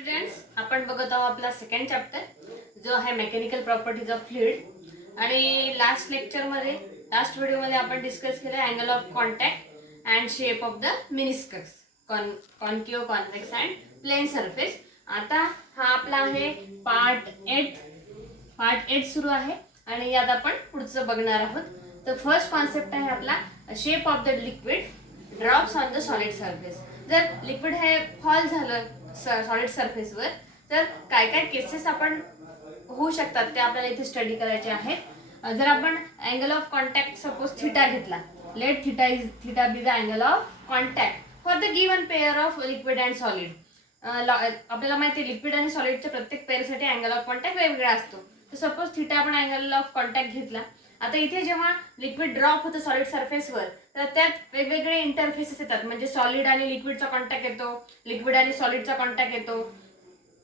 Students, आपण बघत आहोत आपला सेकंड चॅप्टर जो आहे मेकॅनिकल प्रॉपर्टीज ऑफ फ्लुइड. आणि लास्ट व्हिडिओमध्ये आपण डिस्कस केलं angle of contact and shape of the meniscus, concave, convex and plane surface. आता हा आपला आहे पार्ट 8 सुरू आहे आणि यात आपण पुढचं बघणार आहोत. तर फर्स्ट कॉन्सेप्ट आहे आपला shape of the liquid drops on the solid surface. जर लिक्विड हे फॉल झालं सॉलिड सरफेसवर तर काय काय केसेस आपण होऊ शकतात ते आपल्याला इथे स्टडी करायचे आहेत. जर आपण angle of contact suppose theta घेतला, let theta be the angle of contact for the given pair of liquid and solid. आपल्याला माहिती आहे लिक्विड आणि सॉलिडच्या प्रत्येक पेअरसाठी अँगल ऑफ कॉन्टॅक्ट वेगवेगळा असतो. तर सपोज थिटा आपण अँगल ऑफ कॉन्टॅक्ट घेतला. आता इथे जेव्हा लिक्विड ड्रॉप होतं सॉलिड सरफेसवर तर त्यात वेगवेगळे इंटरफेसेस येतात. म्हणजे सॉलिड आणि लिक्विडचा कॉन्टॅक्ट येतो, लिक्विड आणि सॉलिडचा कॉन्टॅक्ट येतो,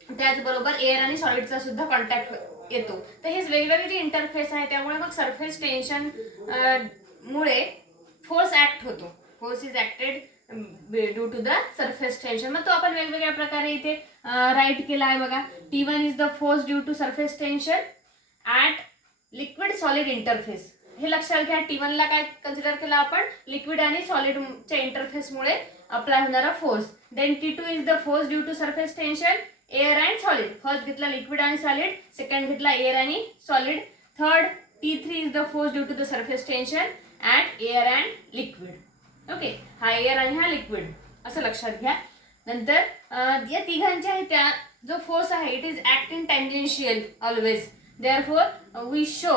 त्याचबरोबर एअर आणि सॉलिडचा सुद्धा कॉन्टॅक्ट येतो. तर हे वेगवेगळे जे इंटरफेस आहे त्यामुळे मग सरफेस टेन्शन मुळे फोर्स ऍक्ट होतो. Force is acted due to the surface tension. मग तो आपण वेगवेगळ्या प्रकारे इथे राईट केला आहे बघा. T1 is the force due to surface tension at liquid solid interface. हे लक्षात घ्या. T1 ला काय कन्सिडर केलं आपण, लिक्विड आणि सॉलिडच्या इंटरफेसमुळे अप्लाय होणारा force. Then T2 is the force due to surface tension air and solid. First घेतला लिक्विड आणि सॉलिड, सेकंड घेतला एअर आणि solid, third T3 is the force due to the surface tension at air and liquid. Okay, हा air आणि हा liquid असं लक्षात घ्या. नंतर या तिघांच्या त्या जो फोर्स आहे it is acting tangential always. Therefore, we show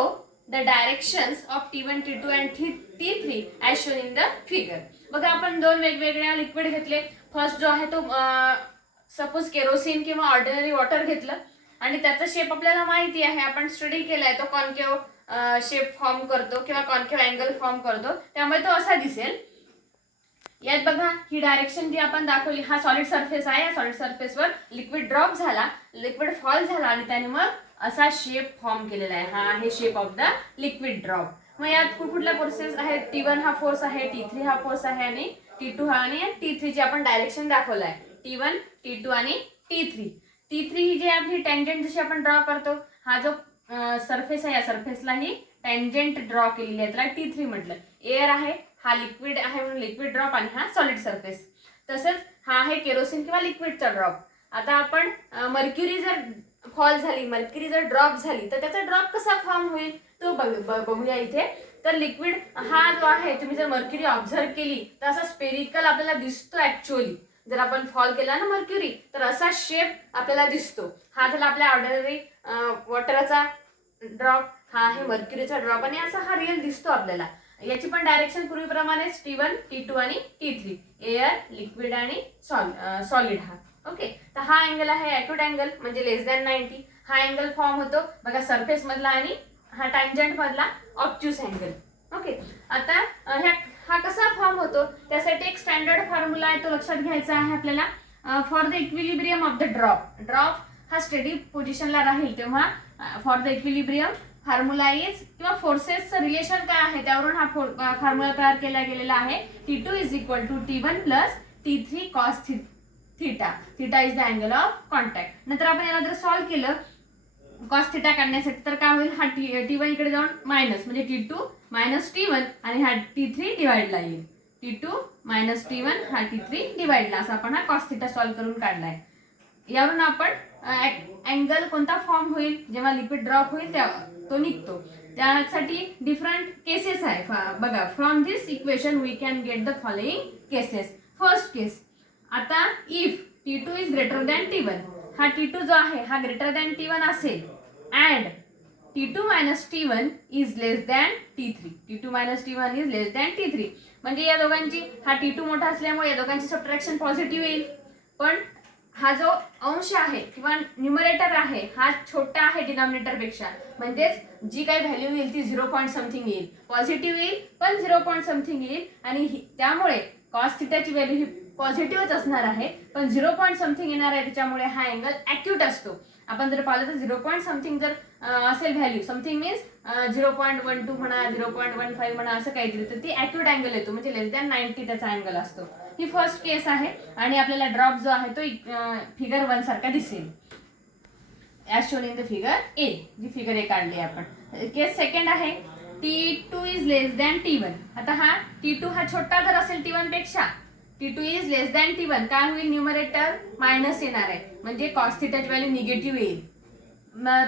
the directions of T1, T2 and T3 as shown in the figure. बघा आपण दोन वेगवेगळ्या लिक्विड घेतले. फर्स्ट जो आहे तो सपोज केरोसिन किंवा ऑर्डिनरी वॉटर घेतलं आणि त्याचा शेप आपल्याला माहिती आहे, आपण स्टडी केलाय. तो कॉन्केव शेप फॉर्म करतो किंवा कॉन्केव अँगल फॉर्म करतो, त्यामुळे तो असा दिसेल. यात बघा ही डायरेक्शन जी आपण दाखवली, हा सॉलिड सरफेस आहे. या सॉलिड सरफेसवर लिक्विड ड्रॉप झाला, लिक्विड फॉल झाला आणि त्याने मग असा शेप फॉर्म केलेला आहे. हा आहे shape of the liquid drop. मग यात कुठल्या फोर्सेस आहेत, T1 हा फोर्स आहे, T3 हा फोर्स आहे आणि T2 हा आणि T3 ची आपण डायरेक्शन दाखवलं आहे. T1, T2 आणि T3. T3 ही जी आपली टँजेंट जशी आपण ड्रॉ करतो, हा जो सरफेस आहे या सरफेसला ही टँजेंट ड्रॉ केलेली आहे, त्याला T3 म्हटलं. एअर आहे, हा लिक्विड आहे म्हणून लिक्विड ड्रॉप आणि हा सॉलिड सरफेस. तसंच हा आहे केरोसिन किंवा लिक्विडचा ड्रॉप. आता आपण मर्क्युरी जर फॉल झाली, मर्क्युरी जर ड्रॉप झाली तर त्याचा ड्रॉप कसा फॉर्म होईल तो बघूया इथे. तर लिक्विड हा जो आहे, तुम्ही जर मर्क्युरी ऑब्झर्व केली तर असा स्पेरिकल आपल्याला दिसतो ऍक्च्युअली. जर आपण फॉल केला ना मर्क्युरी तर असा शेप आपल्याला दिसतो. हा झाला आपल्या ऑर्डिनरी वॉटरचा ड्रॉप, हा आहे मर्क्युरीचा ड्रॉप आणि असा हा रिअल दिसतो आपल्याला. याची पण डायरेक्शन पूर्वीप्रमाणेच T1, T2 आणि T3, एअर, लिक्विड आणि सॉलिड. हा ओके. तर हा अँगल आहे ॲक्यूट अँगल म्हणजे लेस दॅन 90. हा अँगल फॉर्म होतो बघा सरफेस मधला आणि हा टँजंट मधला ऑब्ट्यूस अँगल. ओके. आता हा कसा फॉर्म होतो त्यासाठी एक स्टँडर्ड फॉर्म्युला आहे, तो लक्षात घ्यायचा आहे आपल्याला. For the equilibrium of the drop हा स्टेडी पोझिशनला राहील तेव्हा for the equilibrium formula is किंवा फोर्सेसचं रिलेशन काय आहे त्यावरून हा फॉर्म्युला तयार केला गेलेला आहे. T2 is equal to T1 plus T3 cos theta. Theta is the angle of contact. नंतर आपण याला जर सॉल्व्ह केलं कॉस थिटा काढण्यासाठी तर काय होईल, हा T1 इकडे जाऊन मायनस म्हणजे T2 मायनस T1 आणि हा T3 डिवाइडला येईल. T2 मायनस T1 हा T3 डिवाइडला, असं आपण हा कॉस थिटा सॉल्व्ह करून काढलाय. यावरून आपण अँगल कोणता फॉर्म होईल जेव्हा लिक्विड ड्रॉप होईल तो निघतो. त्यासाठी डिफरंट केसेस आहे बघा. From this equation we can get the following cases. First case, आता if T2 is greater than T1, हा T2 जो आहे हा ग्रेटर दॅन T1 असेल and T2 minus T1 is less than T3. T2 minus T1 is less than T3 म्हणजे या दोघांची, हा T2 मोठा असल्यामुळे या दोघांची सबट्रॅक्शन पॉझिटिव्ह येईल. पण हा जो अंश आहे किंवा न्यूमरेटर आहे हा छोटा आहे डिनॉमिनेटर पेक्षा, म्हणजेच जी काही व्हॅल्यू येईल ती 0 पॉईंट समथिंग येईल. पॉझिटिव्ह येईल पण 0 पॉईंट समथिंग येईल आणि त्यामुळे कॉस थिटाची व्हॅल्यू ही पॉझिटिव्हच असणार आहे. पण 0 पॉईंट समथिंग येणार आहे त्याच्यामुळे हा अँगल ॲक्यूट असतो. आपण जर पाहिलं तर 0 पॉईंट समथिंग जर असेल व्हॅल्यू, समथिंग मीन्स 0.12 म्हणा, 0.15 म्हणा, असं काहीतरी, तर ती ॲक्यूट अँगल येतो म्हणजे लेस दॅन 90 त्याचा अँगल असतो. ही फर्स्ट केस आहे आणि आपल्याला ड्रॉप जो आहे तो फिगर 1 सारखा दिसेल as shown in the figure A, जी फिगर ए काढली आपण. केस सेकंड आहे T2 is less than T1. आता हा T2 हा छोटा जर असेल T1 पेक्षा, T2 is less than T1, काय होईल, न्यूमरेटर मायनस येणार आहे म्हणजे कॉस थिटाची व्हॅल्यू निगेटिव्ह येईल.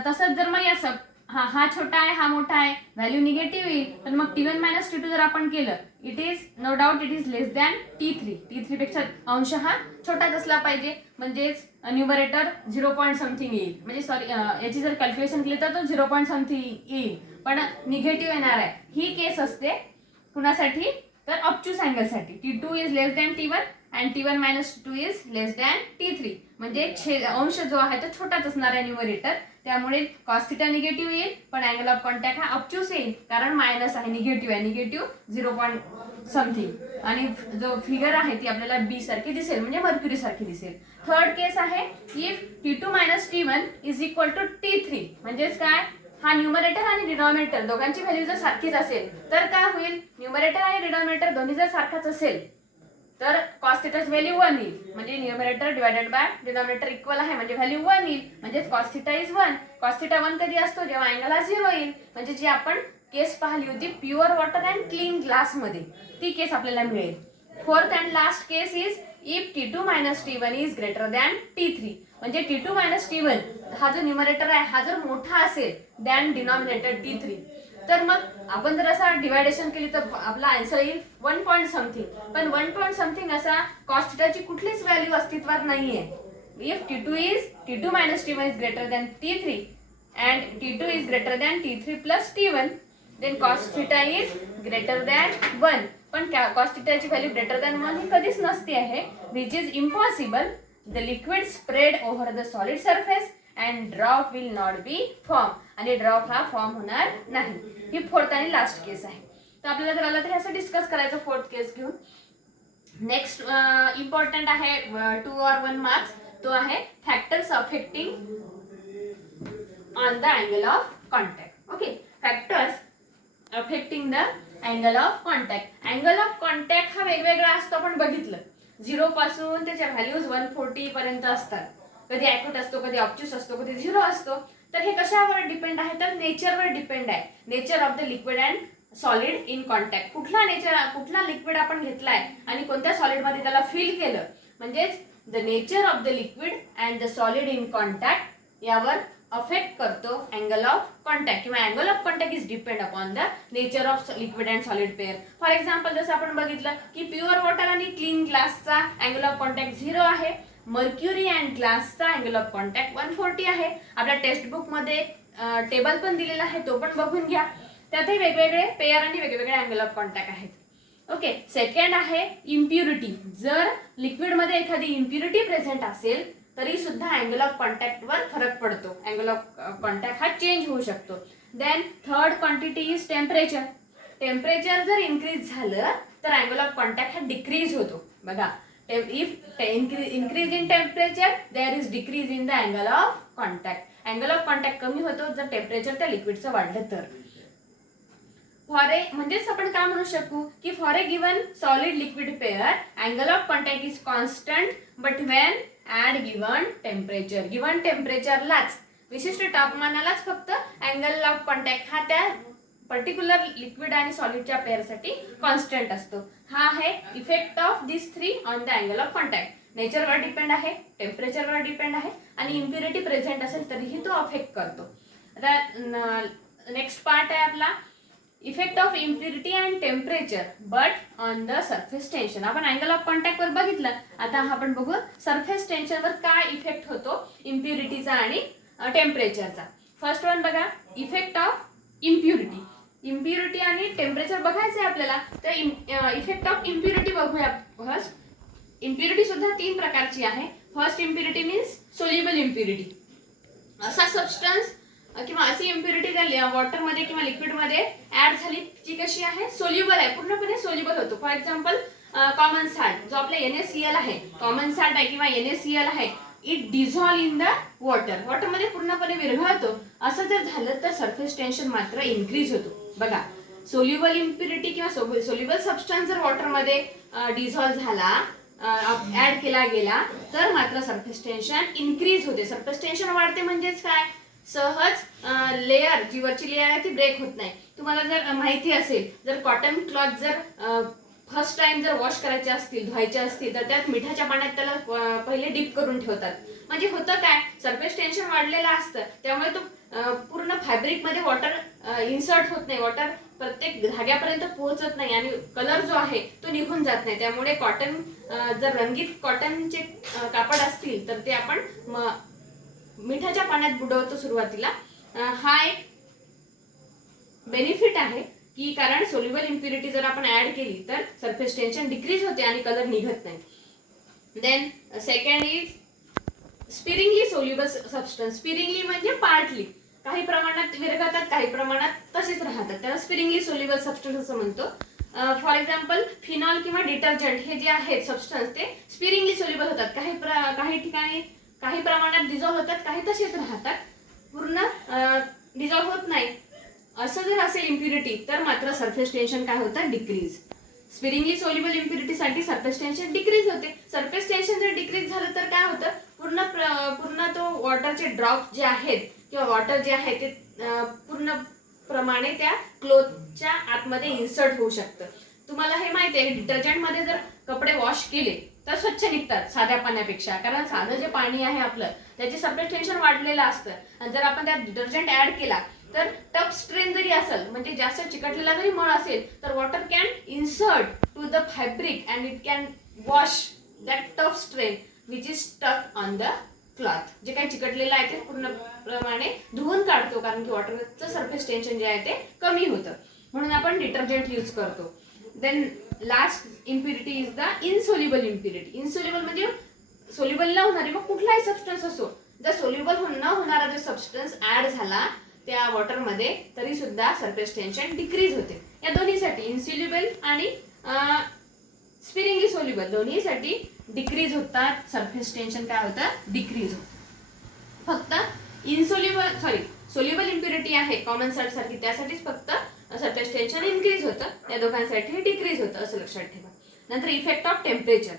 तसंच जर मग या हा छोटा आहे हा मोठा आहे, व्हॅल्यू निगेटिव्ह येईल. तर मग T1 मायनस T2 जर आपण केलं, it is no doubt it is less than T3. T3 पेक्षा अंश हा छोटाच असला पाहिजे, म्हणजेच न्यूमरेटर 0 पॉईंट समथिंग येईल. म्हणजे सॉरी, याची जर कॅल्क्युलेशन केली तर तो 0 पॉईंट समथिंग येईल, पण निगेटिव्ह येणार आहे. ही केस असते कुणासाठी, तर ऑब्च्युस अँगलसाठी. T2 is less than T1 and T1 minus T2 is less than T3. म्हणजे अंश जो आहे तो छोटाच असणार आहे न्यूमरेटर, त्यामुळे कॉस थिटा निगेटिव्ह येईल, पण अँगल ऑफ कॉन्टॅक्ट हा ऑब्च्युस येईल, कारण मायनस आहे, निगेटिव्ह आहे, निगेटिव्ह 0 पॉईंट समथिंग. आणि जो फिगर आहे ती आपल्याला बी सारखी दिसेल, म्हणजे मर्क्युरी सारखी दिसेल. थर्ड केस आहे if T2 minus T1 is equal to T3. म्हणजेच काय, हा न्यूमरेटर आणि डिनॉमिनेटर दोघांची व्हॅल्यू जर सारखीच असेल तर काय होईल, न्यूमरेटर आणि डिनॉमिनेटर दोन्ही जर सारखाच असेल तर कॉस थिटाची व्हॅल्यू 1 येईल. म्हणजे numerator divided by denominator equal आहे, म्हणजे व्हॅल्यू 1 येईल. म्हणजे cos theta is 1. Cos theta 1 कधी असतो, जेव्हा अँगल हा 0 येईल. म्हणजे जी आपण केस पाहिली होती pure water and clean glass मध्ये, ती केस आपल्याला मिळेल. Fourth and last case is if T2 minus T1 is greater than T3. म्हणजे T2 मायनस T1 हा जो न्यूमरेटर आहे हा जर मोठा असेल दॅन डिनॉमिनेटर T3, तर मग आपण जर असा डिवायडेशन केली तर आपला आन्सर येईल 1 पॉईंट समथिंग. पण 1 पॉईंट समथिंग असा कॉस थिटाची कुठलीच व्हॅल्यू अस्तित्वात नाहीये. If T2 minus T1 is greater than T3 and T2 is greater than T3 plus T1, then cos theta is greater than 1. पण कॉस थिटाची व्हॅल्यू ग्रेटर दॅन 1 ही कधीच नसते आहे, which is impossible. The liquid spread over the solid surface and drop will not be form. आणि drop हा form होणार नाही. ही फोर्थ आणि लास्ट केस आहे. तर आपल्याला जर आलं तर असं डिस्कस करायचं फोर्थ केस घेऊन. नेक्स्ट इम्पॉर्टंट आहे 2 or 1 मार्क्स, तो आहे factors affecting on the angle of contact. Okay, factors affecting the angle of contact. Angle of contact हा वेगवेगळा असतो, आपण बघितलं. 0 पासून त्याच्या व्हॅल्यूज 140 पर्यंत असतात. कधी ॲक्युट असतो, कधी ऑब्च्युस असतो, कधी 0 असतो. तर हे कशावर डिपेंड आहे, तर नेचरवर डिपेंड आहे. Nature of the liquid and solid in contact. कुठला लिक्विड आपण घेतलाय आणि कोणत्या सॉलिड मध्ये त्याला फिल केलं, म्हणजेच the nature of the liquid and the solid in contact यावर अफेक्ट करतो अँगल ऑफ कॉन्टॅक्ट, किंवा angle of contact is depend upon the nature of liquid and solid pair. For example, जसं आपण बघितलं की प्युअर वॉटर आणि clean ग्लासचा angle of contact 0 आहे. मर्क्युरी अँड ग्लासचा अँगल ऑफ कॉन्टॅक्ट 140 आहे. आपल्या टेक्स्टबुक मध्ये टेबल पण दिलेला आहे, तो पण बघून घ्या. त्यातही वेगवेगळे पेअर आणि वेगवेगळे अँगल ऑफ कॉन्टॅक्ट आहेत. ओके, सेकंड आहे इम्प्युरिटी. जर लिक्विड मध्ये एखादी इम्प्युरिटी प्रेझेंट असेल तरी सुद्धा अँगल ऑफ कॉन्टॅक्ट वर फरक पडतो. अँगल ऑफ कॉन्टॅक्ट हा चेंज होऊ शकतो. Then third quantity is temperature. Temperature जर इन्क्रीज झालं तर अँगल ऑफ कॉन्टॅक्ट हा डिक्रीज होतो. बघा, if increase in temperature there is decrease in the angle of contact. Angle of contact कमी होतो जर टेम्परेचर त्या लिक्विडचं वाढलं तर. म्हणजेच आपण काय म्हणू शकू की for a given solid liquid pair angle of contact is constant, but when at given temperature, given टेम्परेचरलाच, विशिष्ट तापमानालाच फक्त अँगल ऑफ कॉन्टॅक्ट हा त्या पर्टिक्युलर लिक्विड आणि सॉलिडच्या पेअरसाठी कॉन्स्टंट असतो. हा आहे effect of this 3 on the angle of contact. नेचरवर डिपेंड आहे, टेम्परेचरवर डिपेंड आहे, आणि इम्प्युरिटी प्रेझेंट असेल तरीही तो अफेक्ट करतो. आता नेक्स्ट पार्ट आहे आपला effect of impurity and temperature but on the surface tension. आपण अँगल ऑफ कॉन्टॅक्ट वर बघितलं, आता आपण बघू सरफेस टेन्शनवर काय इफेक्ट होतो इम्प्युरिटीचा आणि टेम्परेचरचा. फर्स्ट वन बघा, इफेक्ट ऑफ इम्प्युरिटी. इम्प्युरिटी आणि टेम्परेचर बघायचं आहे आपल्याला, तर इफेक्ट ऑफ इम्प्युरिटी बघूया फर्स्ट. इम्प्युरिटी सुद्धा 3 प्रकारची आहे. First impurity means soluble impurity. असा सबस्टन्स किंवा अशी इम्प्युरिटी त्या वॉटरमध्ये किंवा लिक्विडमध्ये ऍड झाली जी कशी आहे, सोल्युबल आहे, पूर्णपणे सोल्युबल होतो. फॉर एक्झाम्पल कॉमन सॉल्ट, जो आपला NaCl आहे, कॉमन सॉल्ट आहे किंवा NaCl आहे, it dissolve in the water, वॉटरमध्ये पूर्णपणे विरघळतो. असं जर झालं तर सरफेस टेन्शन मात्र इन्क्रीज होतो. बघा, सोल्युबल इम्प्युरिटी किंवा सोल्युबल सबस्टन्स जर वॉटरमध्ये डिझॉल्व झाला ऍड केला गेला तर मात्र सरफेस टेन्शन इन्क्रीज होते. सरफेस टेन्शन वाढते म्हणजेच काय, सहज लेअर जी वरची लेअर आहे ती ब्रेक होत नाही. तुम्हाला जर माहिती असेल, जर कॉटन क्लॉथ जर फर्स्ट टाइम जर वॉश करायचे असतील, धुवायचे असतील, तर त्यात मिठाच्या पाण्यात त्याला पहिले डीप करून ठेवतात. म्हणजे होतं काय, सरफेस टेन्शन वाढलेलं असतं, त्यामुळे तो पूर्ण फॅब्रिक मध्ये वॉटर इन्सर्ट होत नाही, वॉटर प्रत्येक धाग्यापर्यंत पोहोचत नाही आणि कलर जो आहे तो निघून जात नाही. त्यामुळे कॉटन जर रंगीत कॉटनचे कापड असतील तर ते आपण मिठाच्या पाण्यात बुडवतो सुरुवातीला. हा एक बेनिफिट आहे की कारण सोल्युबल इम्प्युरिटी जर आपण ऍड केली तर सरफेस टेन्शन डिक्रीज होते आणि कलर निघत नाही. Then second is sparingly soluble substance. Sparingly म्हणजे पार्टली, काही प्रमाणात विरघळतात, काही प्रमाणात तसेच राहतात, त्याला स्पिरिंगली सोल्युबल सबस्टन्स असं म्हणतो. फॉर एक्झाम्पल फिनॉल किंवा डिटर्जंट हे जे आहेत सबस्टन्स ते स्पिरिंगली सोल्युबल होतात. काही ठिकाणी काही प्रमाणात डिझॉल्व्ह होतात, काही तसेच राहतात, पूर्ण डिझॉल्व्ह होत नाही. असं जर असेल इम्प्युरिटी तर मात्र सरफेस टेन्शन काय होतं, डिक्रीज. स्पिरिंगली सोल्युबल इम्प्युरिटीसाठी सरफेस टेन्शन डिक्रीज होते. सरफेस टेन्शन जर डिक्रीज झालं तर काय होतं, पूर्ण तो वॉटरचे ड्रॉप जे आहेत किंवा वॉटर जे आहे ते पूर्ण प्रमाणे त्या क्लोथच्या आतमध्ये इन्सर्ट होऊ शकतं. तुम्हाला हे माहिती आहे, डिटर्जंटमध्ये जर कपडे वॉश केले तर स्वच्छ निघतात साध्या पाण्यापेक्षा, कारण साधं जे पाणी आहे आपलं त्याचे सरफेस टेन्शन वाढलेलं असतं. आणि जर आपण त्यात डिटर्जंट ऍड केला तर टफ स्ट्रेन जरी असेल, म्हणजे जास्त चिकटलेला जरी मळ असेल, तर water can insert to the fabric and it can wash that tough strain which is stuck on the cloth. जे काही चिकटलेलं आहे ते पूर्णप्रमाणे धुवून काढतो, कारण की वॉटरचं सरफेस टेन्शन जे आहे ते कमी होतं, म्हणून आपण डिटर्जंट यूज करतो. Then last impurity is the insoluble impurity. Insoluble म्हणजे सोल्युबल न होणारी, मग कुठलाही सबस्टन्स असो, जर सोल्युबल न होणारा जर सबस्टन्स ऍड झाला त्या वॉटरमध्ये तरी सुद्धा सरफेस टेन्शन डिक्रीज होते. या दोन्हीसाठी, इनसोल्युबल आणि स्पिरिंगली सोल्युबल, दोन्हीसाठी डिक्रीज होतात. सरफेस टेन्शन काय होतं, डिक्रीज होतं. फक्त सोल्युबल इम्प्युरिटी आहे कॉमन सॉल्ट सारखी, त्यासाठीच फक्त सरफेस टेन्शन इन्क्रीज होतं, या दोघांसाठी डिक्रीज होतं, असं लक्षात ठेवा. नंतर इफेक्ट ऑफ टेम्परेचर.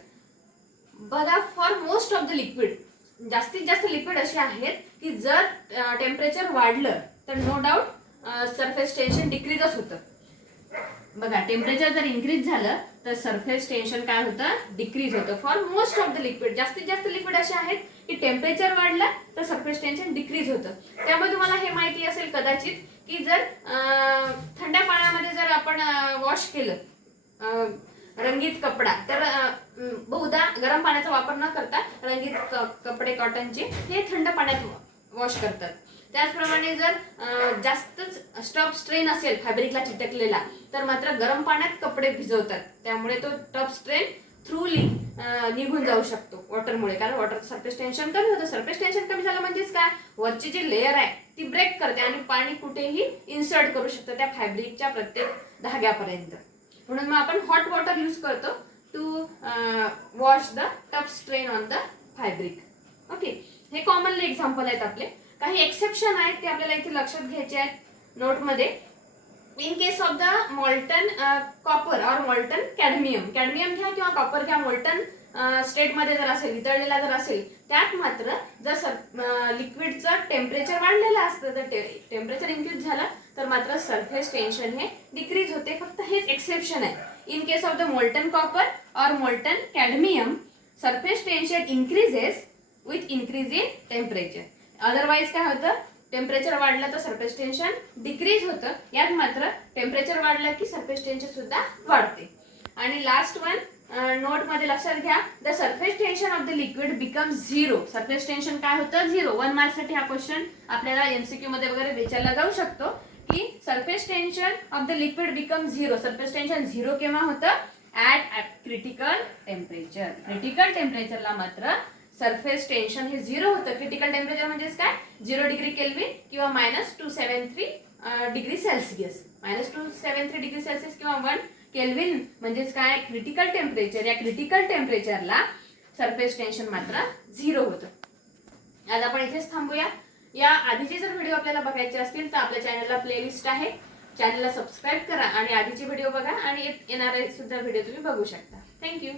बघा, for most of the liquid, जास्तीत जास्त लिक्विड असे आहेत की जर टेम्परेचर वाढलं तर नो डाऊट सरफेस टेन्शन डिक्रीजच होतं. बघा, टेम्परेचर जर इन्क्रीज झालं तर सरफेस टेन्शन काय होतं, डिक्रीज होतं. For most of the liquid, जास्तीत जास्त लिक्विड असे आहेत की टेम्परेचर वाढलं तर सरफेस टेन्शन डिक्रीज होतं. त्यामुळे तुम्हाला हे माहिती असेल कदाचित की जर थंड पाण्यामध्ये जर आपण वॉश केलं रंगीत कपडा, तर बहुधा गरम पाण्याचा वापर न करता रंगीत कपडे कॉटनचे हे थंड पाण्यात वॉश करतात. त्याचप्रमाणे जर जास्तच टफ स्ट्रेन असेल फॅब्रिकला चिटकलेला तर मात्र गरम पाण्यात कपडे भिजवतात, त्यामुळे तो टफ स्ट्रेन थ्रूली निघून जाऊ शकतो वॉटरमुळे, कारण वॉटरचं सरफेस टेन्शन कमी होतं. सरफेस टेन्शन कमी झालं म्हणजेच काय, वरची जी लेअर आहे ती ब्रेक करते आणि पाणी कुठेही इन्सर्ट करू शकतं त्या फॅब्रिकच्या प्रत्येक धाग्यापर्यंत. म्हणून मग आपण हॉट वॉटर यूज करतो to wash the tough strain on the fabric. Okay, हे कॉमनली एक्झाम्पल आहेत आपले. काही एक्सेप्शन आहेत ते आपल्याला इथे लक्षात घ्यायचे आहेत नोटमध्ये. In case of the molten copper और मॉल्टन कॅडमियम, कॅडमियम घ्या किंवा कॉपर घ्या, मॉल्टन स्टेटमध्ये जर असेल, वितळलेला जर असेल, त्यात मात्र जर लिक्विडचं टेम्परेचर वाढलेलं असतं, जर टेम्परेचर इन्क्रीज झालं तर मात्र सरफेस टेन्शन हे डिक्रीज होते. फक्त हेच एक्सेप्शन आहे. In case of the molten copper और molten cadmium surface tension increases with increase in temperature. Otherwise काय होतं, टेम्परेचर वाढलं तर सरफेस टेन्शन डिक्रीज होतं, यात मात्र टेम्परेचर वाढलं की सरफेस टेन्शन सुद्धा वाढते. आणि लास्ट वन नोट मध्ये लक्षात घ्या, the surface tension off the liquid becomes zero. Surface tension काय होतं, झिरो. 1 मार्क्ससाठी हा क्वेश्चन आपल्याला एमसीक्यू मध्ये वगैरे विचारला जाऊ शकतो की surface tension off the liquid become zero. Surface tension zero केव्हा होतं, ॲट क्रिटिकल टेम्परेचर. क्रिटिकल टेम्परेचरला मात्र सरफेस टेन्शन हे झिरो होतं. क्रिटिकल टेम्परेचर म्हणजेच काय, 0 डिग्री केल्विन किंवा -273 डिग्री सेल्सिअस. -273 डिग्री सेल्सिअस किंवा 1 केल्विन म्हणजेच काय, क्रिटिकल टेम्परेचर. या क्रिटिकल टेम्परेचरला सरफेस टेन्शन मात्र झिरो होतं. आज आपण इथेच थांबूया. या आधीचे जर व्हिडिओ आपल्याला बघायचे असतील तर आपल्या चॅनलला प्लेलिस्ट आहे, चॅनलला सबस्क्राईब करा आणि आधीचे व्हिडिओ बघा आणि येणारे सुद्धा व्हिडिओ तुम्ही बघू शकता. थँक्यू.